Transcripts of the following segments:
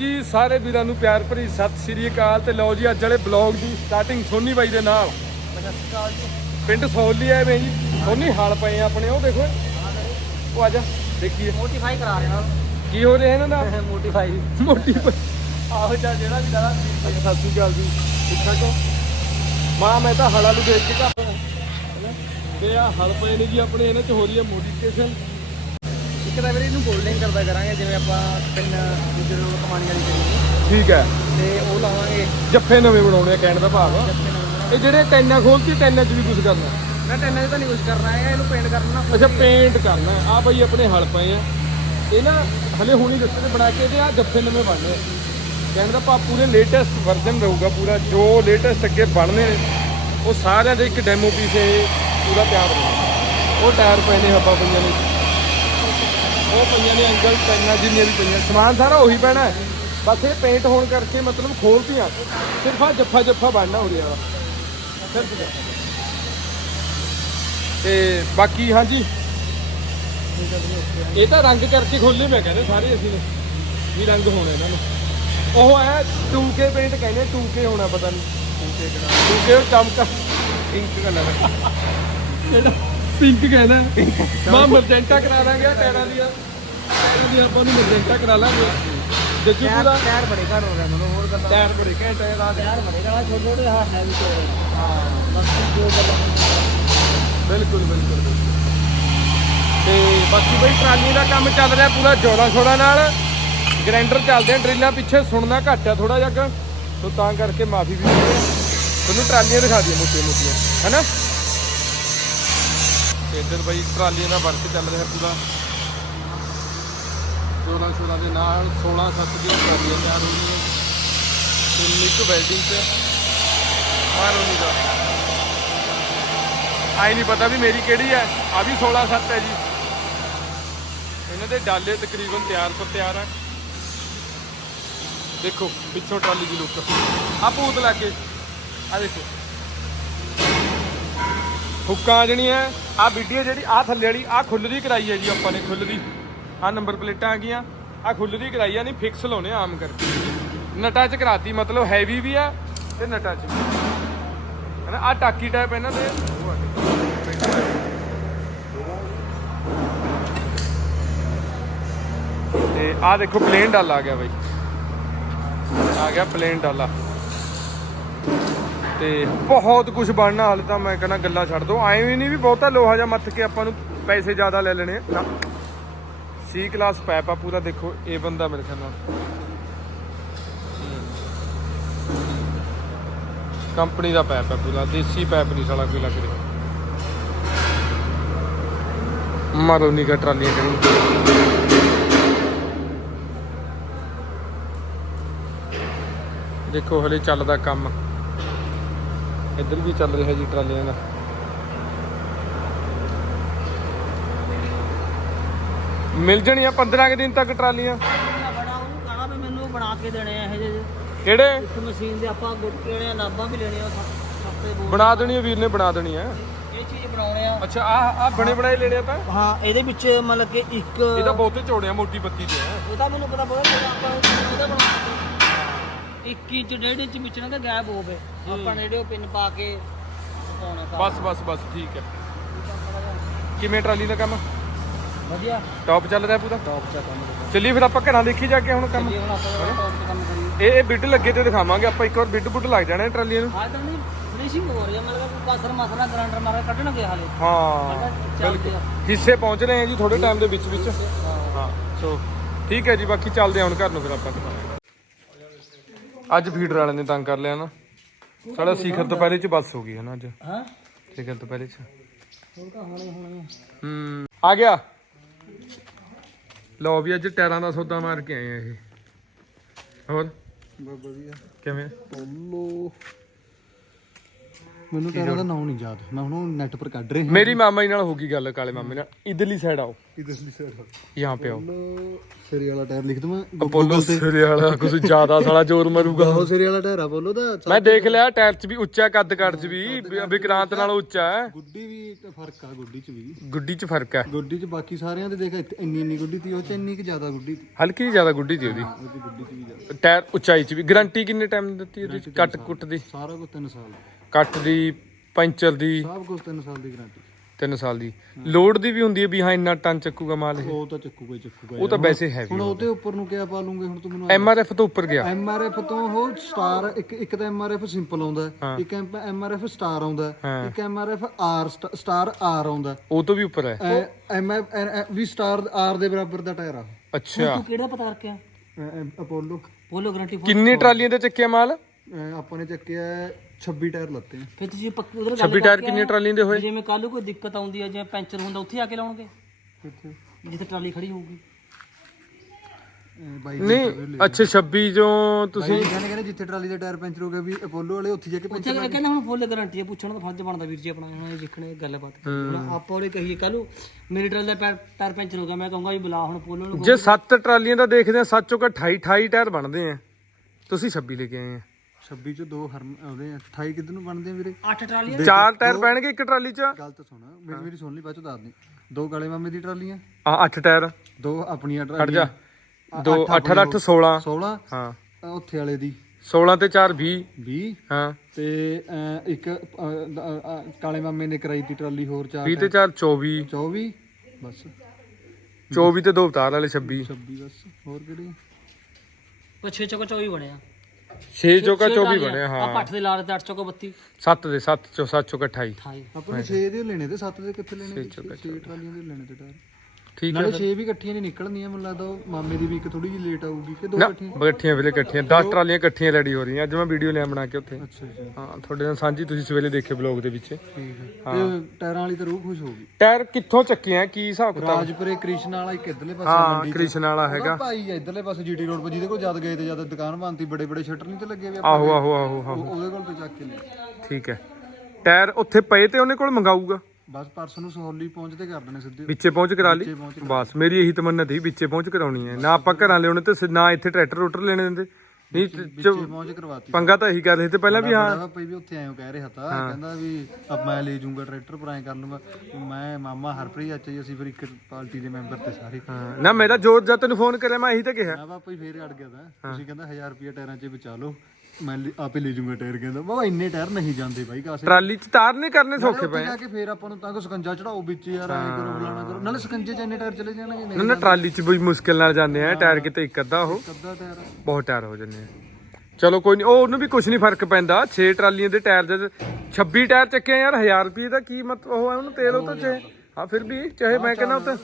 ਜੀ ਸਾਰੇ ਵੀਰਾਂ ਨੂੰ ਪਿਆਰ ਭਰੀ ਸਤਿ ਸ੍ਰੀ ਅਕਾਲ ਤੇ ਲਓ ਜੀ ਅੱਜ ਵਾਲੇ ਬਲੌਗ ਦੀ ਸਟਾਰਟਿੰਗ ਸੋਨੀ ਬਾਈ ਦੇ ਨਾਲ। ਪਿੰਡ ਸੋਲੀ ਆਏ ਵੇ ਜੀ ਸੋਨੀ ਹਲ ਪਏ ਆ ਆਪਣੇ ਉਹ ਦੇਖੋ। ਉਹ ਆ ਜਾ ਦੇਖੀਏ। ਮੋਟੀਫਾਈ ਕਰਾ ਰਹੇ ਹਾਂ ਕੀ ਹੋ ਰਿਹਾ ਇਹਨਾਂ ਦਾ? ਮੋਟੀਫਾਈ ਮੋਟੀ ਪ- ਆਹੋ ਚਾ ਜਿਹੜਾ ਵੀ ਦਾਦਾ ਸਤਿ ਸ੍ਰੀ ਅਕਾਲ ਜੀ। ਠੀਕ ਠਾਕ ਹੋ? ਮਾਂ ਮੈਂ ਤਾਂ ਹਲਾਂ ਨੂੰ ਦੇਖ ਕੇ ਘਰ ਤੇ ਆ ਹਲ ਪਏ ਨੇ ਜੀ ਆਪਣੇ ਇਹਨਾਂ ਚ ਹੋ ਰਹੀ ਹੈ ਮੋਡੀਫਿਕੇਸ਼ਨ ਇੱਕ ਤਾਂ ਵੀਰੇ ਇਹਨੂੰ ਗੋਲਡਿੰਗ ਕਰਦਾ ਕਰਾਂਗੇ ਜਿਵੇਂ ਆਪਾਂ ਤਿੰਨ ਦੂਜੇ ਨੂੰ ਕਮਾਣੀ ਵਾਲੀ ਕਰੀ ਠੀਕ ਹੈ। ਤੇ ਉਹ ਲਾਵਾਂਗੇ। ਜੱਫੇ ਨਵੇਂ ਬਣਾਉਣੇ ਆ ਕਹਿਣ ਦਾ ਭਾਵ। ਜੱਫੇ ਇਹ ਜਿਹੜੇ ਟੈਨਾਂ ਖੋਲਤੀ ਟੈਨਾਂ 'ਚ ਵੀ ਕੁਝ ਕਰਨਾ। ਨਾ ਟੈਨਾਂ 'ਚ ਤਾਂ ਨਹੀਂ ਕੁਝ ਕਰਨਾ ਹੈਗਾ ਇਹਨੂੰ ਪੇਂਟ ਕਰਨਾ ਅੱਛਾ ਪੇਂਟ ਕਰਨਾ ਆ ਬਈ ਆਪਣੇ ਹਲ ਪਏ ਆ। ਇਹ ਨਾ ਹਲੇ ਹੁਣੀ ਦੱਸੇ ਤੇ ਬਣਾ ਕੇ ਇਹਦੇ ਆ ਜੱਫੇ ਨਵੇਂ ਬਣਨੇ। ਕਹਿਣ ਦਾ ਭਾਵ ਪੂਰੇ ਲੇਟੈਸਟ ਵਰਜ਼ਨ ਰਹੂਗਾ ਪੂਰਾ। ਜੋ ਲੇਟੈਸਟ ਅੱਗੇ ਬਣਨੇ ਨੇ ਉਹ ਸਾਰਿਆਂ ਦੇ ਇੱਕ ਡੈਮੋ ਪੀਸ ਇਹ ਪੂਰਾ ਤਿਆਰ ਹੋਣਾ ਉਹ ਟਾਇਰ ਪਏ ਨੇ ਹੱਬਾਂ ਪਈਆਂ ਨੇ ਉਹ ਪਈਆਂ ਨੇ ਐਂਗਲ ਪੈਨਾਂ ਜਿੰਨੀਆਂ ਵੀ ਪਈਆਂ। ਸਮਾਨ ਸਾਰਾ ਉਹੀ ਪੈਣਾ ਹੈ। ਬਸ ਇਹ ਪੇਂਟ ਹੋਣ ਕਰਕੇ ਮਤਲਬ ਖੋਲਤੀਆਂ ਸਿਰਫ ਆ ਜੱਫਾ ਜੱਫਾ ਬਣਨਾ ਹੋ ਰਿਹਾ ਵਾ ਸਿਰਫ ਜੱਫਾ। ਤੇ ਬਾਕੀ ਹਾਂਜੀ। ਇਹ ਤਾਂ ਰੰਗ ਕਰਕੇ ਖੋਲੇ ਮੈਂ ਕਹਿੰਦੇ ਸਾਰੇ ਅਸੀਂ ਨੇ ਵੀ ਰੰਗ ਹੋਣੇ ਇਹਨਾਂ ਨੂੰ। ਉਹ ਹੈ 2K ਪੇਂਟ ਕਹਿੰਦੇ 2K ਹੋਣਾ ਪਤਾ ਨਹੀਂ 2K ਉਹ ਚਮਕਾ। ਪਿੰਕ ਕਲਰ ਜਿਹੜਾ ਪਿੰਕ ਕਹਿੰਦਾ। ਮਾ ਮਰਜੈਂਟਾ ਕਰਾ ਦਾਂਗੇ ਟਾਇਰਾਂ ਦੀਆਂ। ਟਾਇਰਾਂ ਦੀ ਆਪਾਂ ਨੂੰ ਮਰਜੈਂਟਾ ਕਰਾ ਲਾਂਗੇ। ਜੱਜੂ ਪੂਰਾ ਟਾਇਰ ਬੜੇ ਘਰ ਹੋ ਰਹੇ ਮੈਨੂੰ ਹੋਰ ਗੱਲਾਂ। ਟਾਇਰ ਬੜੇ ਘੈਂਟ ਹੈ ਰਾਤ ਟਾਇਰ ਬੜੇ ਘਰ ਛੋਟੇ ਛੋਟੇ ਹਾਂ ਹੈਵੀ ਤੇ। ਹਾਂ। ਬਾਕੀ ਜੋ ਗੱਲਾਂ ਬਿਲਕੁਲ ਬਿਲਕੁਲ ਬਿਲਕੁਲ। ਤੇ ਬਾਕੀ ਬਈ ਟਰਾਲੀ ਦਾ ਕੰਮ ਚੱਲ ਰਿਹਾ ਪੂਰਾ ਜੋਰਾਂ ਸ਼ੋਰਾਂ ਨਾਲ। ਗ੍ਰਾਈਂਡਰ ਚੱਲਦੇ ਆ ਡਰਿੱਲਾਂ ਪਿੱਛੇ ਸੁਣਨਾ ਘੱਟ ਆ ਥੋੜਾ ਜਿਹਾ ਸੋ ਤਾਂ ਕਰਕੇ ਮਾਫੀ ਵੀ ਤੁਹਾਨੂੰ ਟਰਾਲੀਆਂ ਦਿਖਾ ਦਈਏ ਮੋਟੀਆਂ ਮੋਟੀਆਂ ਹੈਨਾ? ਇੱਧਰ ਬਈ ਟਰਾਲੀਆਂ ਦਾ ਵਰਕ ਚੱਲ ਰਿਹਾ ਪੂਰਾ। ਜੋਰਾਂ ਸ਼ੋਰਾਂ ਦੇ ਨਾਲ 16 7 ਦੀਆਂ ਟਰਾਲੀਆਂ ਤਿਆਰ ਹੋ ਰਹੀਆਂ ਤੇ ਇੱਕ ਵੈਲਡਿੰਗ ਤੇ ਮਾਰੋ ਦਾ। ਆਈ ਨਹੀਂ ਪਤਾ ਵੀ ਮੇਰੀ ਕਿਹੜੀ ਹੈ, ਆ ਵੀ 16 7 ਹੈ ਜੀ। ਇਹਨਾਂ ਦੇ ਡਾਲੇ ਤਕਰੀਬਨ ਤਿਆਰ ਪਰ ਤਿਆਰ ਆ। ਦੇਖੋ, ਪਿੱਛੋਂ ਟਰਾਲੀ ਦੀ ਲੁੱਕ ਆ ਭੂਤ ਲਾ ਕੇ। ਆ ਦੇਖੋ। ਹੁੱਕਾਂ ਜਿਹੜੀਆਂ ਆ ਵੀਡੀਓ ਜਿਹੜੀ, ਆ ਥੱਲੇ ਵਾਲੀ, ਆ ਖੁੱਲਦੀ ਕਰਾਈ ਹੈ ਜੀ ਆਪਾਂ ਨੇ ਖੁੱਲਦੀ ਆ ਨੰਬਰ ਪਲੇਟਾਂ ਆ ਗਈਆਂ। ਆ ਖੁੱਲਦੀ ਕਰਾਈ ਆ, ਨਹੀਂ ਫਿਕਸ ਲਾਉਣੇ ਆਮ ਕਰਕੇ। ਨਟਾਂ ਚ ਕਰਾਤੀ, ਮਤਲਬ ਹੈਵੀ ਵੀ ਆ ਤੇ ਨਟਾਂ ਚ ਹਨਾ, ਆ ਟਾਕੀ ਟਾਈਪ ਇਹਨਾਂ ਦੇ ਉਹ ਆ। ਤੇ ਆ ਦੇਖੋ ਪਲੇਨ ਡਾਲਾ ਆ ਗਿਆ ਬਾਈ। ਆ ਗਿਆ ਪਲੇਨ ਡਾਲਾ ਤੇ ਬਹੁਤ ਕੁਝ ਬਣਨਾ ਹਾਲੇ ਤਾਂ ਮੈਂ ਕਹਿੰਦਾ ਗੱਲਾਂ ਛੱਡ ਦੋ। ਐਵੇਂ ਵੀ ਨਹੀਂ ਵੀ ਬਹੁਤਾ ਲੋਹਾ ਜਾਂ ਮੱਥ ਕੇ ਆਪਾਂ ਨੂੰ ਪੈਸੇ ਜ਼ਿਆਦਾ ਲੈ ਲੈਣੇ ਆ। ਸੀ ਕਲਾਸ ਪੈਪ ਆ, ਪੂਰਾ ਦੇਖੋ ਇਹ ਬੰਦਾ ਮੇਰੇ ਖਿਆਲ ਨਾਲ। ਕੰਪਨੀ ਦਾ ਪੈਪ ਹੈ ਪੂਰਾ, ਦੇਸੀ ਪੈਪ ਨਹੀਂ ਸਾਲਾ ਕੋਈ ਲੱਗ ਰਿਹਾ। ਮਾਰੋਨੀ ਨਿਕਾ ਟਰਾਲੀਆਂ ਕਰੀ। ਦੇਖੋ, ਹਲੇ ਚੱਲਦਾ ਕੰਮ। ਇੱਧਰ ਵੀ ਚੱਲ ਰਿਹਾ ਜੀ ਟਰਾਲੀਆਂ ਦਾ। ਮਿਲ ਜਾਣੀਆਂ 15 ਕੁ ਦਿਨ ਤੱਕ ਟਰਾਲੀਆਂ? ਬੜਾ ਉਹਨੂੰ ਕਹਣਾ ਵੀ ਮੈਨੂੰ ਬਣਾ ਕੇ ਦੇਣੇ ਆ ਇਹ ਜਿਹੇ ਕਿਹੜੇ? ਮਸ਼ੀਨ ਦੇ ਆਪਾਂ ਗੁੱਟ ਲੈਣੇ ਆ ਨਾਬਾਂ ਵੀ ਲੈਣੀਆਂ ਸਸਤੇ ਬੋਲ। ਬਣਾ ਦੇਣੀ ਆ ਵੀਰ ਨੇ ਬਣਾ ਦੇਣੀ ਆ। ਇਹ ਚੀਜ਼ ਬਣਾਉਣੇ ਆ। ਅੱਛਾ ਆ ਆ ਬਣੇ ਬਣਾਏ ਲੈਣੇ ਆਪਾਂ ਹਾਂ ਇਹਦੇ ਵਿੱਚ ਮਤਲਬ ਕਿ ਇੱਕ ਇਹ ਤਾਂ ਬਹੁਤੇ ਚੌੜੇ ਆ ਮੋਟੀ ਬੱਤੀ ਦੇ ਆ। ਉਹਦਾ ਮੈਨੂੰ ਪਤਾ ਪਤਾ ਆਪਾਂ ਉਹਦਾ ਬਣਾ ਇੱਕ ਇੰਚ ਡੇਢ ਇੰਚ ਵਿੱਚ ਨਾ ਤਾਂ ਗੈਪ ਹੋਵੇ ਆਪਾਂ ਨੇ ਜਿਹੜੇ ਉਹ ਪਿੰਨ ਪਾ ਕੇ ਪਾਉਣੇ ਬਸ ਬਸ ਬਸ ਠੀਕ ਹੈ। ਕਿਵੇਂ ਟਰਾਲੀ ਦਾ ਕੰਮ? ਵਧੀਆ। ਟੌਪ ਚੱਲ ਰਿਹਾ ਪੂਰਾ? ਟੌਪ ਚਾ ਕੰਮ ਚੱਲੀਏ ਫਿਰ ਆਪਾਂ ਘਰਾਂ ਦੇਖੀ ਜਾ ਕੇ ਹੁਣ ਕੰਮ। ਹੁਣ ਆਪਾਂ ਟੌਪ ਤੇ ਕੰਮ ਕਰੀਏ। ਇਹ ਇਹ ਬਿੱਡ ਲੱਗੇ ਤੇ ਦਿਖਾਵਾਂਗੇ ਆਪਾਂ ਇੱਕ ਵਾਰ ਬਿੱਡ ਬੁੱਡ ਲੱਗ ਜਾਣੇ ਟਰਾਲੀਆਂ ਨੂੰ। ਹਾਂ ਤਾਂ ਨਹੀਂ ਫਿਨਿਸ਼ਿੰਗ ਹੋ ਰਹੀ ਹੈ ਮਤਲਬ ਕਿ ਕਸਰ ਮਸਰਾ ਗਰਾਂਡਰ ਮਾਰਾ ਕੱਢਣਗੇ ਹਾਲੇ। ਹਾਂ ਆ। ਹਿੱਸੇ ਪਹੁੰਚ ਰਹੇ ਆ ਜੀ ਥੋੜੇ ਟਾਈਮ ਦੇ ਵਿੱਚ ਵਿੱਚ। ਹਾਂ। ਸੋ ਠੀਕ ਹੈ ਜੀ ਬਾਕੀ ਚੱਲਦੇ ਹੁਣ ਘਰ ਨੂੰ ਫਿਰ ਆਪਾਂ। ਅੱਜ ਫੀਡਰ ਵਾਲਿਆਂ ਨੇ ਤੰਗ ਕਰ ਲਿਆ ਨਾ। ਸਾਡਾ ਸਿਖਰ ਦੁਪਹਿਰੇ ਚ ਬੱਸ ਹੋ ਗਈ ਹੈ ਨਾ ਅੱਜ। ਹਾਂ? ਸਿਖਰ ਦੁਪਹਿਰੇ ਚ। ਹੋਰ ਤਾਂ ਹੋਣੇ ਹੋਣੇ ਹੂੰ ਆ ਗਿਆ। ਲਓ ਵੀ ਅੱਜ ਟਾਇਰਾਂ ਦਾ ਸੌਦਾ ਮਾਰ ਕੇ ਆਏ ਆ ਇਹ। ਹੋਰ? ਬਹੁਤ ਵਧੀਆ। ਕਿਵੇਂ? ਪੋਲੋ ਮੈਨੂੰ ਤਾਂ ਉਹਦਾ ਨਾਮ ਨਹੀਂ ਯਾਦ। ਮੈਂ ਹੁਣ ਨੈਟ ਪਰ ਕੱਢ ਰਿਹਾ। ਮੇਰੀ ਮਾਮਾ ਜੀ ਨਾਲ ਹੋ ਗਈ ਗੱਲ ਕਾਲੇ ਮਾਮੇ ਨਾਲ। ਇਧਰਲੀ ਸਾਈਡ ਆਓ। ਇਧਰਲੀ ਸਾਈਡ ਯਹਾਂ ਪਿਓ ਸਿਰੇ ਵਾਲਾ ਟਾਇਰ ਲਿਖ ਦਵਾਂ। ਅਪੋਲੋ ਸਿਰੇ ਵਾਲਾ ਕੁਝ ਜ਼ਿਆਦਾ ਸਾਲਾ ਜ਼ੋਰ ਮਾਰੂਗਾ। ਉਹ ਸਿਰੇ ਵਾਲਾ ਟਾਇਰ ਅਪੋਲੋ ਦਾ। ਮੈਂ ਦੇਖ ਲਿਆ ਟਾਇਰ 'ਚ ਵੀ ਉੱਚਾ ਕੱਦ ਕੱਦ 'ਚ ਵੀ। ਵਿਕਰਾਂਤ ਨਾਲੋਂ ਉੱਚਾ ਹੈ। ਗੁੱਡੀ ਵੀ ਫ਼ਰਕ ਆ ਗੁੱਡੀ 'ਚ ਵੀ। ਗੁੱਡੀ 'ਚ ਫ਼ਰਕ ਹੈ। ਗੁੱਡੀ 'ਚ ਬਾਕੀ ਸਾਰਿਆਂ ਦੇ ਦੇਖ ਇੰਨੀ ਇੰਨੀ ਗੁੱਡੀ ਤੀ ਉਹ 'ਚ ਇੰਨੀ ਕਿ ਜ਼ਿਆਦਾ ਗੁੱਡੀ ਹਲਕੀ ਜਿਹੀ ਜ਼ਿਆਦਾ ਗੁੱਡੀ ਤੀ ਉਹਦੀ। ਟਾਇਰ ਉਚਾਈ 'ਚ ਵੀ। ਗਰੰਟੀ ਕਿੰਨੇ ਟਾਈਮ ਦਿੱਤੀ ਇਹਦੀ ਕੱਟ ਕੁੱਟ ਦੀ? ਸਾਰਾ ਕੁਝ 3 ਸਾਲ ਕੱਟ ਦੀ ਪੈਂਚਰ ਦੀ। ਸਭ ਕੁਝ 3 ਸਾਲ ਦੀ ਗਾਰੰਟੀ। 3 ਸਾਲ ਦੀ। ਲੋਡ ਦੀ ਵੀ ਹੁੰਦੀ ਹੈ ਵੀ ਹਾਂ ਇੰਨਾ ਟਨ ਚੱਕੂਗਾ ਮਾਲ ਇਹ। ਉਹ ਤਾਂ ਚੱਕੂਗਾ ਹੀ ਚੱਕੂਗਾ ਉਹ ਤਾਂ ਵੈਸੇ ਹੈਵੀ ਹੁਣ ਉਹਦੇ ਉੱਪਰ ਨੂੰ ਕਿਆ ਪਾ ਲੂੰਗੇ? ਹੁਣ ਤੂੰ ਮੈਨੂੰ ਐਮ ਆਰ ਐਫ ਤੋਂ ਉੱਪਰ ਗਿਆ। ਐਮ ਆਰ ਐਫ ਤੋਂ ਉਹ ਸਟਾਰ ਇੱਕ ਇੱਕ ਤਾਂ ਐਮ ਆਰ ਐਫ ਸਿੰਪਲ ਆਉਂਦਾ ਹੈ, ਇੱਕ ਐਮ ਆਰ ਐਫ ਸਟਾਰ ਆਉਂਦਾ ਹੈ, ਇੱਕ M R F R star R ਆਉਂਦਾ ਉਹ ਤੋਂ ਵੀ ਉੱਪਰ ਹੈ। ਐਮ ਐਫ ਵੀ ਸਟਾਰ ਆਰ ਦੇ ਬਰਾਬਰ ਦਾ ਟਾਇਰ ਆ। ਅੱਛਾ। ਤੂੰ ਕਿਹੜਾ ਪਤਾ ਕਰਕੇ ਆ ਅਪੋਲੋ ਬੋਲੋ ਗਾਰੰਟੀ ਕਿੰਨੀ ਟਰਾਲੀਆਂ ਤੇ ਚੱਕਿਆ ਮਾਲ? ਆਪਾਂ ਨੇ ਚੱਕਿਆ 26 ਟਾਇਰ ਲੱਤੇ ਆ। ਫਿਰ ਤੁਸੀਂ ਪੱਕੀ ਉਧਰ 26 ਟਾਇਰ ਕਿੰਨੀਆਂ ਟਰਾਲੀਆਂ ਦੇ ਹੋਏ? ਜਿਵੇਂ ਕੱਲ ਨੂੰ ਕੋਈ ਦਿੱਕਤ ਆਉਂਦੀ ਹੈ ਜਿਵੇਂ ਪੈਂਚਰ ਹੁੰਦਾ ਉੱਥੇ ਆ ਕੇ ਲਾਉਣਗੇ? ਕਿੱਥੇ? ਜਿੱਥੇ ਟਰਾਲੀ ਖੜੀ ਹੋਊਗੀ। ਬਾਈ ਨਹੀਂ ਅੱਛਾ 26 ਜੋ ਤੁਸੀਂ ਕਹਿੰਦੇ ਕਹਿੰਦੇ ਜਿੱਥੇ ਟਰਾਲੀ ਦਾ ਟਾਇਰ ਪੈਂਚਰ ਹੋ ਗਿਆ ਵੀ ਅਪੋਲੋ ਵਾਲੇ ਉੱਥੇ ਜਾ ਕੇ ਉੱਥੇ ਇਹ ਕਹਿੰਦਾ ਹੁਣ ਫੁੱਲ ਗਾਰੰਟੀ ਹੈ ਪੁੱਛਣ ਦਾ ਫਰਜ਼ ਬਣਦਾ ਵੀਰ ਜੀ ਆਪਣਾ ਹੁਣ ਇਹ ਦੇਖਣੇ ਗੱਲਬਾਤ। ਹੁਣ ਆਪਾਂ ਉਹਦੇ ਕਹੀਏ ਕੱਲ ਨੂੰ ਮੇਰੀ ਟਰਾਲੀ ਦਾ ਟਾਇਰ ਪੈਂਚਰ ਹੋ ਗਿਆ ਮੈਂ ਕਹੂੰਗਾ ਵੀ ਬੁਲਾ ਹੁਣ ਪੋਲੋ ਨੂੰ ਜੇ 7 ਟਰਾਲੀਆਂ ਦਾ ਦੇਖਦੇ ਆ ਸੱਚੋ ਕਾ 28 28 ਟਾਇਰ ਬਣਦੇ ਆ। ਤੁਸੀਂ 26 ਲੈ ਕੇ ਆਏ ਆ। 26 ਚ ਦੋ ਹਰਮ ਆਉਂਦੇ ਆ। 28 ਕਿੱਧਰ ਨੂੰ ਬਣਦੇ ਆ ਵੀਰੇ? 8 ਟਰਾਲੀਆਂ। ਚਾਰ ਟਾਇਰ ਪੈਣਗੇ ਇੱਕ ਟਰਾਲੀ 'ਚ? ਗੱਲ ਤਾਂ ਸੁਣ ਮੇਰੀ ਮੇਰੀ ਸੁਣ ਲਈ ਬਾਅਦ ਚ ਦੱਸ ਦੀ। ਦੋ ਕਾਲੇ ਮਾਮੇ ਦੀ ਟਰਾਲੀਆਂ? ਆ 8 ਟਾਇਰ। ਦੋ ਆਪਣੀਆਂ ਖੜ ਟਰਾਲੀਆਂ। ਜਾ ਦੋ 8 8 16 16 ਹਾਂ। ਅ, ਉੱਥੇ ਵਾਲੇ ਦੀ। 16 ਤੇ 4 20 20 ਹਾਂ। ਤੇ ਅ, ਇੱਕ ਅ, ਦ- ਅ, ਕਾਲੇ ਮਾਮੇ ਨੇ ਕਰਾਈ ਤੀ ਟਰਾਲੀ ਹੋਰ ਚਾਰ 20 ਤੇ 4 24 24 ਬਸ। 24 ਤੇ ਦੋ ਉਤਾਰ ਵਾਲੇ 26 26 ਬਸ। ਹੋਰ ਕਿਹੜੇ? ਪਿੱਛੇ ਚੋਕੋ 24 ਬਣਿਆ 6 ਚੋਕਾ 24 ਬਣਿਆ ਹਾਂ। ਆ ਪੱਠ ਦੇ ਲਾਲ ਤੇ 8 ਚੋਕੋ 32 7 ਦੇ 7 ਚੋ 7 ਚੋਕਾ 28 28 ਆਪਾਂ ਨੇ 6 ਦੇ ਲੈਣੇ ਤੇ 7 ਦੇ ਕਿੱਥੇ ਲੈਣੇ 6 ਟਰਾਲੀਆਂ ਦੇ ਲੈਣੇ ਤੇ ਟਾਇਰ ਠੀਕ ਹੈ ਨਾਲੇ 6 ਵੀ ਇਕੱਠੀਆਂ ਨਹੀਂ ਨਿਕਲਣੀਆਂ ਮੈਨੂੰ ਲੱਗਦਾ ਉਹ ਮਾਮੇ ਦੀ ਵੀ ਇੱਕ ਥੋੜੀ ਜਿਹੀ ਲੇਟ ਆਊਗੀ ਕਿ ਦੋ ਨਾ ਇਕੱਠੀਆਂ? ਇਕੱਠੀਆਂ ਵੇਲੇ ਇਕੱਠੀਆਂ 10 ਟਰਾਲੀਆਂ ਇਕੱਠੀਆਂ ਰੈਡੀ ਹੋ ਰਹੀਆਂ ਅੱਜ ਮੈਂ ਵੀਡੀਓ ਲਿਆ ਬਣਾ ਕੇ ਉੱਥੇ। ਅੱਛਾ ਅੱਛਾ ਹਾਂ ਤੁਹਾਡੇ ਨਾਲ ਸਾਂਝੀ ਤੁਸੀਂ ਸਵੇਲੇ ਦੇਖੇ ਬਲੌਗ ਦੇ ਵਿੱਚ। ਠੀਕ ਹੈ। ਤੇ ਟਾਇਰਾਂ ਵਾਲੀ ਤਾਂ ਰੂਹ ਖੁਸ਼ ਹੋ ਗਈ। ਟਾਇਰ ਕਿੱਥੋਂ ਚੱਕੇ ਆ ਕੀ ਹਿਸਾਬ ਕਿਤਾਬ? ਰਾਜਪੁਰੇ ਕ੍ਰਿਸ਼ਨ ਵਾਲਾ ਇੱਕ ਇਧਰਲੇ ਪਾਸੇ ਹਾਂ ਮੰਡੀ ਚ। ਕ੍ਰਿਸ਼ਨ ਵਾਲਾ ਹੈਗਾ। ਭਾਈ ਇਧਰਲੇ ਪਾਸੇ ਜੀਟੀ ਰੋਡ 'ਤੇ ਜਿਹਦੇ ਕੋਲ ਜਦ ਗਏ ਤੇ ਜਦ ਦੁਕਾਨ ਬੰਨਤੀ ਬੜੇ ਬੜੇ ਸ਼ਟਰ ਨਹੀਂ ਤੇ ਲੱਗੇ ਵੇ ਆਹੋ ਆਹੋ ਆਹੋ ਆਹੋ। ਉਹਦੇ ਕੋਲ ਤੇ ਚੱਕ ਕੇ ਲਿਆ ਠੀਕ ਹੈ। ਟਾਇਰ ਉੱਥੇ ਪਏ ਤੇ ਉਹਨੇ ਕੋਲ ਮੰਗਾਊਗਾ? ਬਸ ਪਰਸੋਂ ਨੂੰ ਸਹੌਲੀ ਪਹੁੰਚਦੇ ਕਰ ਦੇਣੇ ਸਿੱਧੇ। ਵਿੱਚੇ ਪਹੁੰਚ ਕਰਾ ਲਈ? ਬਸ ਮੇਰੀ ਇਹੀ ਤਮੰਨਾ ਸੀ ਵਿੱਚੇ ਪਹੁੰਚ ਕਰਾਉਣੀ ਹੈ। ਨਾ ਆਪਾਂ ਘਰਾਂ ਲਿਆਉਣੇ ਤੇ ਸ- ਨਾ ਇੱਥੇ ਟਰੈਕਟਰ ਰੋਟਰ ਲੈਣੇ ਦਿੰਦੇ। ਨਹੀਂ ਚ- ਵਿੱਚੇ ਪਹੁੰਚ ਕਰਵਾਤੀ। ਪੰਗਾ ਤਾਂ ਇਹੀ ਕਰ ਰਹੇ ਤੇ ਪਹਿਲਾਂ ਵੀ ਹਾਂ। ਭਾਈ ਵੀ ਉੱਥੇ ਆਇਓ ਕਹਿ ਰਿਹਾ ਤਾ ਕਹਿੰਦਾ ਵੀ ਅਬ ਮੈਂ ਲੈ ਜਾਊਂਗਾ ਟਰੈਕਟਰ ਪਰ ਐਂ ਕਰ ਲੂੰਗਾ ਮੈਂ ਮਾਮਾ ਹਰਪ੍ਰੀਤ ਚਾਚਾ ਜੀ ਅਸੀਂ ਫਿਰ ਇੱਕ ਪਾਰਟੀ ਦੇ ਮੈਂਬਰ ਤੇ ਸਾਰੇ। ਹਾਂ, ਨਾ ਮੇਰਾ ਜੋਰ ਜਦ ਤੈਨੂੰ ਫੋਨ ਕਰਿਆ ਮੈਂ ਇਹੀ ਤਾਂ ਕਿਹਾ। ਮੈਂ ਬਾਪਾ ਜੀ ਫੇਰ ਅੜ ਗਿਆ ਤਾਂ। ਤੁਸੀਂ ਕਹਿੰਦਾ 1000 ਰੁਪਏ ਟਾਇਰਾਂ 'ਚ ਬਚਾ ਲਓ। ਮੈਂ ਲਿ- ਆਪੇ ਲੈ ਜਾਊਂਗਾ ਟਾਇਰ ਕਹਿੰਦਾ ਬਾਬਾ ਇੰਨੇ ਟਾਇਰ ਨਹੀਂ ਜਾਂਦੇ ਬਾਈ ਕਾਸੇ। ਟਰਾਲੀ ਚ ਤਾਰ ਨਹੀਂ ਕਰਨੇ ਸੌਖੇ ਉੱਥੇ ਜਾ ਕੇ ਫੇਰ ਆਪਾਂ ਨੂੰ ਤਾਂ ਕੋ ਸਕੰਜਾ ਚੜਾਓ ਵਿੱਚ ਯਾਰ ਐਂ ਕਰੋ ਫਲਾਣਾ ਕਰੋ। ਨਾਲੇ ਸਕੰਜੇ 'ਚ ਇੰਨੇ ਟਾਇਰ ਚਲੇ ਜਾਣਗੇ ਨਾ ਨਹੀਂ ਨਾ ਟਰਾਲੀ ਚ ਬਈ ਮੁਸ਼ਕਿਲ ਨਾਲ ਜਾਂਦੇ ਆ ਟਾਇਰ ਕਿਤੇ ਇੱਕ ਅੱਧਾ ਉਹ ਅੱਧਾ ਟਾਇਰ ਬਹੁਤ ਟਾਇਰ ਹੋ ਜਾਂਦੇ ਆ। ਚਲੋ ਕੋਈ ਨਹੀਂ ਉਹ ਉਹਨੂੰ ਵੀ ਕੁਝ ਨਹੀਂ ਫ਼ਰਕ ਪੈਂਦਾ। 6 ਟਰਾਲੀਆਂ ਦੇ ਟਾਇਰ ਦੇ 26 ਟਾਇਰ ਚੱਕੇ ਆ ਯਾਰ 1000 ਰੁਪਏ ਦਾ ਕੀ ਮਤ ਉਹ ਹੈ ਉਹਨੂੰ ਤੇਲ ਉਹ ਤਾਂ ਚਾਹੇ ਹਾਂ ਫਿਰ ਵੀ ਚਾਹੇ ਮੈਂ ਕਹਿੰਦਾ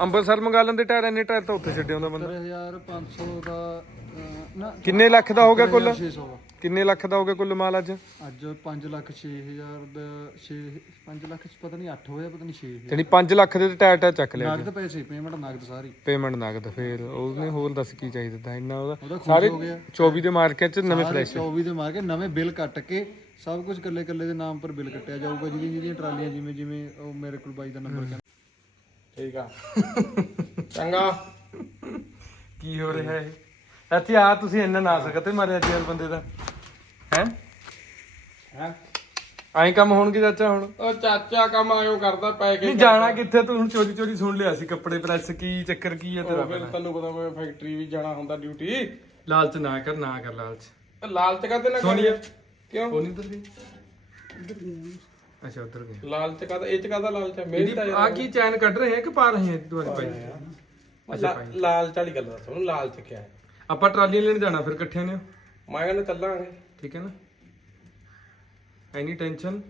ਅੰਮ੍ਰਿਤਸਰ ਮੰਗਾ ਲੈਂਦੇ ਟਾਇਰ ਇੰਨੇ ਟਾਇਰ ਤਾਂ ਉੱਥੇ ਛੱਡੇ ਹੁੰਦਾ ਬੰਦਾ। 3500 ਦਾ ਅਹ, ਨਾ ਕਿੰਨੇ ਲੱਖ ਦਾ ਹੋ ਗਿਆ ਕੁੱਲ 600 ਦਾ। ਕਿੰਨੇ ਲੱਖ ਦਾ ਹੋ ਗਿਆ ਕੁੱਲ ਮਾਲ ਅੱਜ? ਅੱਜ 5 ਲੱਖ 6000 ਦਾ 6 5 ਲੱਖ ਚ ਪਤਾ ਨਹੀਂ 8 ਹੋਇਆ ਪਤਾ ਨਹੀਂ 6 ਯਾਨੀ 5 ਲੱਖ ਦੇ ਤੇ ਟਾਇਰ ਟਾਇਰ ਚੱਕ ਲਿਆ ਨਗਦ ਪੈਸੇ ਪੇਮੈਂਟ ਨਗਦ ਸਾਰੀ। ਪੇਮੈਂਟ ਨਗਦ ਫੇਰ ਉਹਨੇ ਹੋਰ ਦੱਸ ਕੀ ਚਾਹੀਦਾ ਤਾਂ ਇੰਨਾ ਉਹਦਾ ਉਹਦਾ ਖੁਸ਼ ਸਾਰੇ ਹੋ ਗਿਆ। 24 ਦੇ ਮਾਰਕੀਟ ਚ ਨਵੇਂ ਫਲੈਸ਼ 24 ਦੇ ਮਾਰ ਕੇ ਨਵੇਂ ਬਿੱਲ ਕੱਟ ਕੇ ਸਭ ਕੁਝ ਕੱਲੇ ਕੱਲੇ ਦੇ ਨਾਮ ਪਰ ਬਿੱਲ ਕੱਟਿਆ ਜਾਊਗਾ ਜਿਹੜੀਆਂ ਜਿਹੜੀਆਂ ਟਰਾਲੀਆਂ ਜਿਵੇਂ ਜਿਵੇਂ ਉਹ ਮੇਰੇ ਕੋਲ ਬਾਈ ਦਾ ਨੰਬਰ ਠੀਕ ਆ। ਚੰਗਾ। ਕੀ ਹੋ ਰਿਹਾ ਹੈ ਚਾਚੀ ਆ ਤੁਸੀਂ ਇੰਨਾ ਨਾ ਸਕਤੇ ਮਾਰਿਆ ਜੀ ਯਾਰ ਬੰਦੇ ਦਾ। ਹੈ? ਹੈਂ? ਐਂ ਕੰਮ ਹੋਣਗੇ ਚਾਚਾ ਹੁਣ? ਉਹ ਚਾਚਾ ਕੰਮ ਆਇਓ ਕਰਦਾ ਪੈ ਕੇ ਨਹੀਂ ਜਾਣਾ ਕਿੱਥੇ? ਤੂੰ ਹੁਣ ਚੋਰੀ ਚੋਰੀ ਸੁਣ ਲਿਆ ਸੀ ਕੱਪੜੇ ਪ੍ਰੈਸ ਕੀ ਚੱਕਰ ਕੀ ਹੈ ਤੇਰਾ ਫਿਰ ਤੈਨੂੰ ਪਤਾ ਮੈਂ ਫੈਕਟਰੀ ਵੀ ਜਾਣਾ ਹੁੰਦਾ ਡਿਊਟੀ ਲਾਲਚ ਨਾ ਕਰ ਨਾ ਕਰ ਲਾਲਚ। ਲਾਲਚ ਕਾਤੇ ਨਾ ਸੋਨੀਆ। ਕਰੀ ਕਿਉਂ? ਉਹ ਨਹੀਂ ਗਈ? ਅੱਛਾ ਉਧਰ ਗਏ ਲਾਲਚ ਕਾਦਾ ਇਹ ਚ ਕਾਦਾ ਲਾਲਚ ਹੈ? ਮੇਰੀ ਤਾਂ ਆ ਕੀ ਚੈਨ ਕੱਢ ਰਹੇ ਹੈ ਕਿ ਪਾ ਰਹੇ ਹੈ ਤੁਹਾਡੇ ਭਾਈ? ਲਾ- ਲਾਲਚ ਵਾਲੀ ਗੱਲ ਦੱਸ ਉਹਨੂੰ ਲਾਲਚ ਕਿਆ ਹੈ? ਆਪਾਂ ਟਰਾਲੀ ਲੈਣ ਜਾਣਾ ਫਿਰ ਇਕੱਠਿਆਂ ਨੇ। ਮੈਂ ਕਹਿੰਦਾ ਚੱਲਾਂਗੇ। ਠੀਕ ਹੈ ਨਾ? Any tension?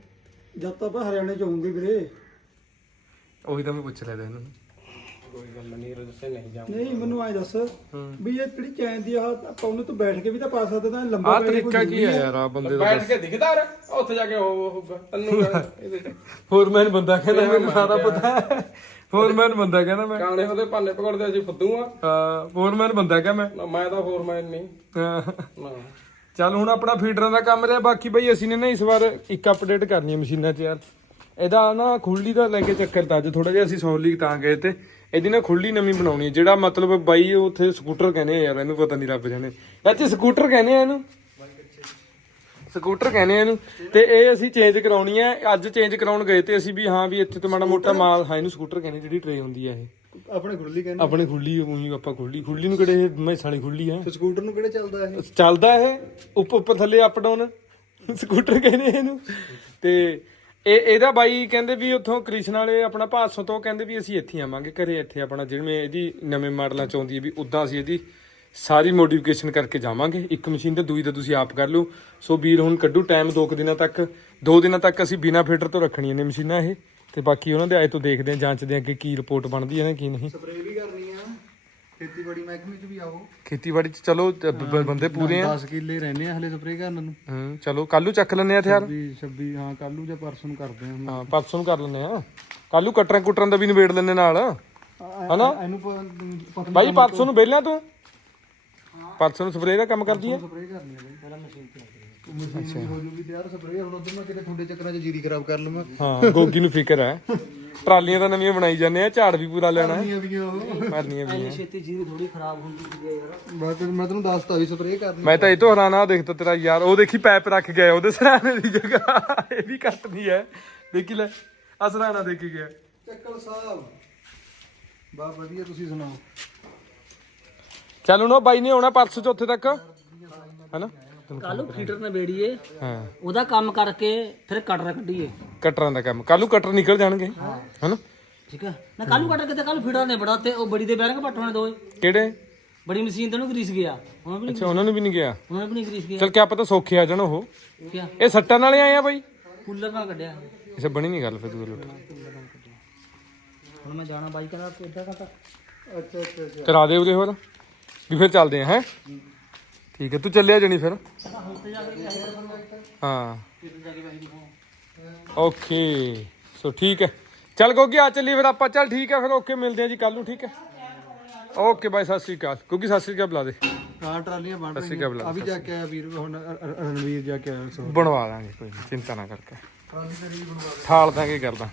ਜਦ ਤਾਂ ਆਪਾਂ ਹਰਿਆਣੇ ਚ ਆਉਂਗੇ ਵੀਰੇ। ਉਹੀ ਤਾਂ ਮੈਂ ਪੁੱਛ ਰਿਹਾ ਤਾ ਇਹਨੂੰ ਕੋਈ ਗੱਲ ਨਹੀਂ ਮੈਨੂੰ ਐ ਦੱਸ ਵੀ ਇਹ ਜਿਹੜੀ ਚੈਨ ਦੀ ਆ ਆਪਾਂ ਉਹਨੂੰ ਤੋਂ ਬੈਠ ਕੇ ਵੀ ਤਾਂ ਪਾ ਸਕਦੇ ਤਾਂ ਲੰਬਾ ਆ ਪੈ ਕੇ ਕੋਈ ਤਰੀਕਾ ਕੀ ਹੈ ਯਾਰ ਆ ਬੰਦੇ ਦਾ ਬੈਠ ਕੇ ਦਿਖਦਾ ਰ ਉੱਥੇ ਜਾ ਕੇ ਉਹ ਹੋਊਗਾ ਤੈਨੂੰ ਕਹਿਣਾ ਇਹਦੇ ਚ। ਫੋਰਮੈਨ ਬੰਦਾ ਕਹਿੰਦਾ ਮੈਨੂੰ ਸਾਰਾ ਪਤਾ ਹੈ। ਫੋਰਮੈਨ ਬੰਦਾ ਕਹਿੰਦਾ ਮੈਂ। ਕਾਣੇ ਉਹਦੇ ਭਾਨੇ ਪਕੜਦੇ ਅਸੀਂ ਫੁੱਦੂ ਆ। ਹਾਂ ਫੋਰਮੈਨ ਬੰਦਾ ਕਹ ਮੈਂ। ਨਾ ਮੈਂ ਤਾਂ ਫੋਰਮੈਨ ਨਹੀਂ ਹਾਂ। ਨਾ। ਚੱਲ ਹੁਣ ਆਪਣਾ ਫੀਡਰਾਂ ਦਾ ਕੰਮ ਰਿਹਾ ਬਾਕੀ ਬਈ ਅਸੀਂ ਨੇ ਨਾ ਇਸ ਵਾਰ ਇੱਕ ਅਪਡੇਟ ਕਰਨੀ ਹੈ ਮਸ਼ੀਨਾਂ 'ਚ ਯਾਰ। ਇਹਦਾ ਨਾ ਖੁੱਲੀ ਦਾ ਲੈ ਕੇ ਚੱਕਰ ਤਾਂ ਅੱਜ ਥੋੜਾ ਜਿਹਾ ਅਸੀਂ ਸੌਲੀ ਤਾਂ ਗਏ ਤੇ। ਇਹਦੀ ਨਾ ਖੁੱਲੀ ਨਵੀਂ ਬਣਾਉਣੀ ਹੈ ਜਿਹੜਾ ਮਤਲਬ ਬਾਈ ਉੱਥੇ ਸਕੂਟਰ ਕਹਿੰਦੇ ਆ ਯਾਰ ਇਹਨੂੰ ਪਤਾ ਨਹੀਂ ਰੱਬ ਜਾਣੇ। ਅੱਛਾ ਸਕੂਟਰ ਕਹਿੰਦੇ ਆ ਇਹਨੂੰ? ਸਕੂਟਰ ਕਹਿੰਦੇ ਆ ਇਹਨੂੰ। ਤੇ ਇਹ ਅਸੀਂ ਚੇਂਜ ਕਰਾਉਣੀ ਹੈ ਅੱਜ ਚੇਂਜ ਕਰਾਉਣ ਗਏ ਤੇ ਅਸੀਂ ਵੀ ਹਾਂ ਵੀ ਇੱਥੇ ਤੋਂ ਮਾੜਾ ਮੋਟਾ ਮਾਲ ਹਾਂ ਇਹਨੂੰ ਸਕੂਟਰ ਕਹਿੰਦੇ ਜਿਹੜੀ ਟਰੇ ਹੁੰਦੀ ਹੈ ਇਹ। ਆਪਣੇ ਖੁਰਲੀ ਕਹਿੰਦੇ? ਆਪਣੇ ਖੁੱਲੀ ਉਹੀ ਆਪਾਂ ਖੁੱਲੀ ਖੁੱਲੀ ਨੂੰ ਕਿਹੜੇ ਮੈਸਾਂ ਵਾਲੀ ਖੁੱਲੀ ਆ? ਤੇ ਸਕੂਟਰ ਨੂੰ ਕਿਹੜੇ ਚੱਲਦਾ ਇਹ? ਚੱਲਦਾ ਇਹ ਉੱਪਰ ਉੱਪਰ ਥੱਲੇ ਅਪ ਡਾਊਨ ਸਕੂਟਰ ਕਹਿੰਦੇ ਇਹਨੂੰ। ਤੇ ਇਹ ਇਹਦਾ ਬਾਈ ਕਹਿੰਦੇ ਵੀ ਉੱਥੋਂ ਕ੍ਰਿਸ਼ਨ ਵਾਲੇ ਆਪਣਾ ਭਾਸੋਂ ਤੋਂ ਕਹਿੰਦੇ ਵੀ ਅਸੀਂ ਇੱਥੇ ਹੀ ਆਵਾਂਗੇ, ਘਰੇ ਇੱਥੇ ਆਪਣਾ ਜਿਵੇਂ ਇਹਦੀ ਨਵੇਂ ਮਾਡਲਾਂ ਚ ਆਉਂਦੀ ਹੈ ਵੀ ਉਦਾਂ ਅਸੀਂ ਇਹਦੀ ਸਾਰੀ ਮੋਡੀਫਿਕੇਸ਼ਨ ਕਰਕੇ ਜਾਵਾਂਗੇ। ਇੱਕ ਮਸ਼ੀਨ ਤੇ ਦੂਈ ਤਾਂ ਤੁਸੀਂ ਆਪ ਕਰ ਲਓ। ਸੋ ਵੀਰ ਹੁਣ ਕੱਢੂ ਟਾਈਮ ਦੋ ਕੁ ਦਿਨਾਂ ਤੱਕ। ਦੋ ਦਿਨਾਂ ਤੱਕ ਅਸੀਂ ਬਿਨਾ ਫਿਲਟਰ ਤੋਂ ਰੱਖਣੀਆਂ ਨੇ ਮਸ਼ੀਨਾਂ ਇਹ। ਤੇ ਬਾਕੀ ਉਹਨਾਂ ਦੇ ਆਏ ਤੋਂ ਦੇਖਦੇ ਹਾਂ, ਜਾਂਚਦੇ ਹਾਂ ਕਿ ਕੀ ਰਿਪੋਰਟ ਬਣਦੀ ਹੈ ਨਾ, ਕੀ ਨਹੀਂ। ਸਪਰੇਅ ਵੀ ਕਰਨੀ ਆ। ਖੇਤੀਬਾੜੀ ਮਹਿਕਮੇ ਚ ਵੀ ਆਓ। ਖੇਤੀਬਾੜੀ ਚ ਚਲੋ ਤੇ ਬ- ਬ- ਬੰਦੇ ਪੂਰੇ ਆ। 10 ਕਿੱਲੇ ਰਹਿੰਦੇ ਆ ਹਲੇ ਸਪਰੇਅ ਕਰਨ ਨੂੰ। ਹੂੰ ਚਲੋ ਕੱਲੂ ਚੱਕ ਲੈਣੇ ਆ ਹਥਿਆਰ? 26 26 ਹਾਂ ਕੱਲ ਨੂੰ ਜਾਂ ਪਰਸੋਂ ਨੂੰ ਕਰਦੇ ਆ। ਹਾਂ ਪਰਸੋਂ ਨੂੰ ਕਰ ਲੈਣੇ ਆ। ਕੱਲੂ ਕਟਰਾਂ ਕੁਟਰਾਂ ਦਾ ਵੀ ਨਿਬੇੜ ਲੈਣੇ ਨਾਲ। ਹਨਾ? ਇਹਨੂੰ ਪ- ਪਤਾ ਬਾਈ ਪਰਸੋਂ ਨੂੰ ਵਿਹਲਿਆਂ ਤੂੰ? ਪਰਸੋਂ ਨੂੰ ਸਪਰੇਅ ਦਾ ਕੰਮ ਕਰਦੀ ਹੈ ਸਪਰੇਅ ਕਰਨੀ ਆ ਬਈ। ਪਹਿਲਾਂ ਮਸ਼ੀਨ ਤੇ ਮਸ਼ੀਨ ਹੋ ਜੂਗੀ ਤਿਆਰ ਸਪਰੇਅ। ਹੁਣ ਉਧਰ ਮੈਂ ਕਿਤੇ ਤੁਹਾਡੇ ਚੱਕਰਾਂ 'ਚ ਜੀਰੀ ਖਰਾਬ ਕਰ ਲਵਾਂ ਹਾਂ ਗੋਗੀ ਨੂੰ ਫਿਕਰ ਹੈ। ਟਰਾਲੀਆਂ ਤਾਂ ਨਵੀਆਂ ਬਣਾਈ ਜਾਂਦੇ ਆ ਝਾੜ ਵੀ ਪੂਰਾ ਲੈਣਾ। ਹੈ ਵੀ ਭਰਨੀਆਂ ਵੀ ਇੰਨੀ ਛੇਤੀ ਜੀਰੀ ਥੋੜੀ ਖਰਾਬ ਹੁੰਦੀ ਸੀ ਯਾਰ। ਮੈਂ ਤੈਨੂੰ ਮੈਂ ਤੈਨੂੰ ਦੱਸਤਾ ਵੀ ਸਪਰੇਅ ਕਰਨੀ ਮੈਂ ਤਾਂ ਇਹ ਤੋਂ ਹੈਰਾਨ ਆ ਦੇਖ ਤਾ ਤੇਰਾ ਯਾਰ ਉਹ ਦੇਖੀ ਪੈਪ ਰੱਖ ਗਿਆ ਉਹਦੇ ਸਰਾਣੇ ਦੀ ਜਗ੍ਹਾ। ਇਹ ਵੀ ਕੱਟ ਨਹੀਂ ਹੈ ਦੇਖੀ ਲੈ ਆ ਸਰਾਣਾ ਦੇਖੀ ਗਿਆ। ਚੱਕਲ ਸਾਹਿਬ। ਬਾ ਵਧੀਆ ਤੁਸੀਂ ਸੁਣਾਓ। ਚੱਲ ਹੁਣ ਉਹ ਬਾਈ ਨੇ ਆਉਣਾ ਪਰਸੋਂ ਚੌਥੇ ਤੱਕ। ਹੈਨਾ? ਕੱਲ ਫੀਡਰ ਨੇ ਬੇੜੀਏ ਹਾਂ। ਉਹਦਾ ਕੰਮ ਕਰਕੇ ਫਿਰ ਕਟਰ ਕੱਢੀਏ। ਕਟਰਾਂ ਦਾ ਕੰਮ। ਕੱਲੂ ਕਟਰ ਨਿਕਲ ਜਾਣਗੇ। ਹੈਨਾ? ਠੀਕ ਹੈ। ਨਾ ਕੱਲ ਕਟਰ ਕਿਤੇ ਕੱਲ ਫੀਡਰ ਨੇ ਬੜਾ ਤੇ ਉਹ ਬੜੀ ਦੇ ਬੈਰੰਗ ਪੱਟਣੇ ਦੋਏ ਕਿਹੜੇ? ਬੜੀ ਮਸ਼ੀਨ ਤੇ ਉਹਨੂੰ ਗਰੀਸ ਗਿਆ। ਉਹਨਾਂ ਵੀ ਅੱਛਾ ਉਹਨਾਂ ਨੂੰ ਵੀ ਨਹੀਂ ਗਿਆ? ਉਹਨਾਂ ਵੀ ਨਹੀਂ ਗਰੀਸ ਗਿਆ। ਚਲ ਕਿਆ ਪਤਾ ਸੌਖੇ ਆ ਜਾਣ ਉਹ। ਕਿਆ? ਇਹ ਸੱਟਾਂ ਨਾਲੇ ਆਏ ਆ ਬਾਈ। ਕੂਲਰ ਨਾਲ ਕੱਢਿਆ। ਅੱਛਾ ਬਣੀ ਨਹੀਂ ਗੱਲ ਫਿਰ ਦੂਰ ਲੁੱਟ। ਹੁਣ ਮੈਂ ਜਾਣਾ ਬਾਈ ਕਹਿੰਦਾ ਕਿੱਦਾਂ ਅੱਛਾ ਅੱਛਾ ਅੱਛਾ। ਕਰਾ ਦੇ ਉਹਦੇ ਹੋਰ। ਵੀ ਫਿਰ ਚੱਲਦੇ ਆ ਹੈ? ਠੀਕ ਹੈ ਤੂੰ ਚੱਲਿਆ ਜਣੀ ਫਿਰ? ਹਾਂ। ਓਕੇ ਸੋ ਠੀਕ ਹੈ। ਚੱਲ ਗੋਗੀ ਆ ਚੱਲੀ ਫਿਰ ਆਪਾਂ। ਚੱਲ ਠੀਕ ਹੈ ਫਿਰ ਓਕੇ ਮਿਲਦੇ ਆ ਜੀ ਕੱਲ ਨੂੰ ਠੀਕ ਹੈ। ਓਕੇ ਬਾਈ ਸਤਿ ਸ੍ਰੀ ਅਕਾਲ। ਕਿਉਂਕਿ ਸਤਿ ਸ੍ਰੀ ਅਕਾਲ ਬੁਲਾ ਦੇ। ਹਾਂ ਟਰਾਲੀਆਂ ਬਣ ਸਤਿ ਸ਼੍ਰੀ ਅਕਾਲ ਆ ਵੀ ਜਾ ਕੇ ਆਇਆ ਵੀਰ ਹੁਣ ਰਣਵੀਰ ਜਾ ਕੇ ਆਇਆ ਸੋ। ਬਣਵਾ ਦਾਂਗੇ ਕੋਈ ਨੀ, ਚਿੰਤਾ ਨਾ ਕਰਕੇ। ਟਰਾਲੀ ਤੇ ਬਣਵਾ ਦਾਂਗੇ ਕਰਦਾ।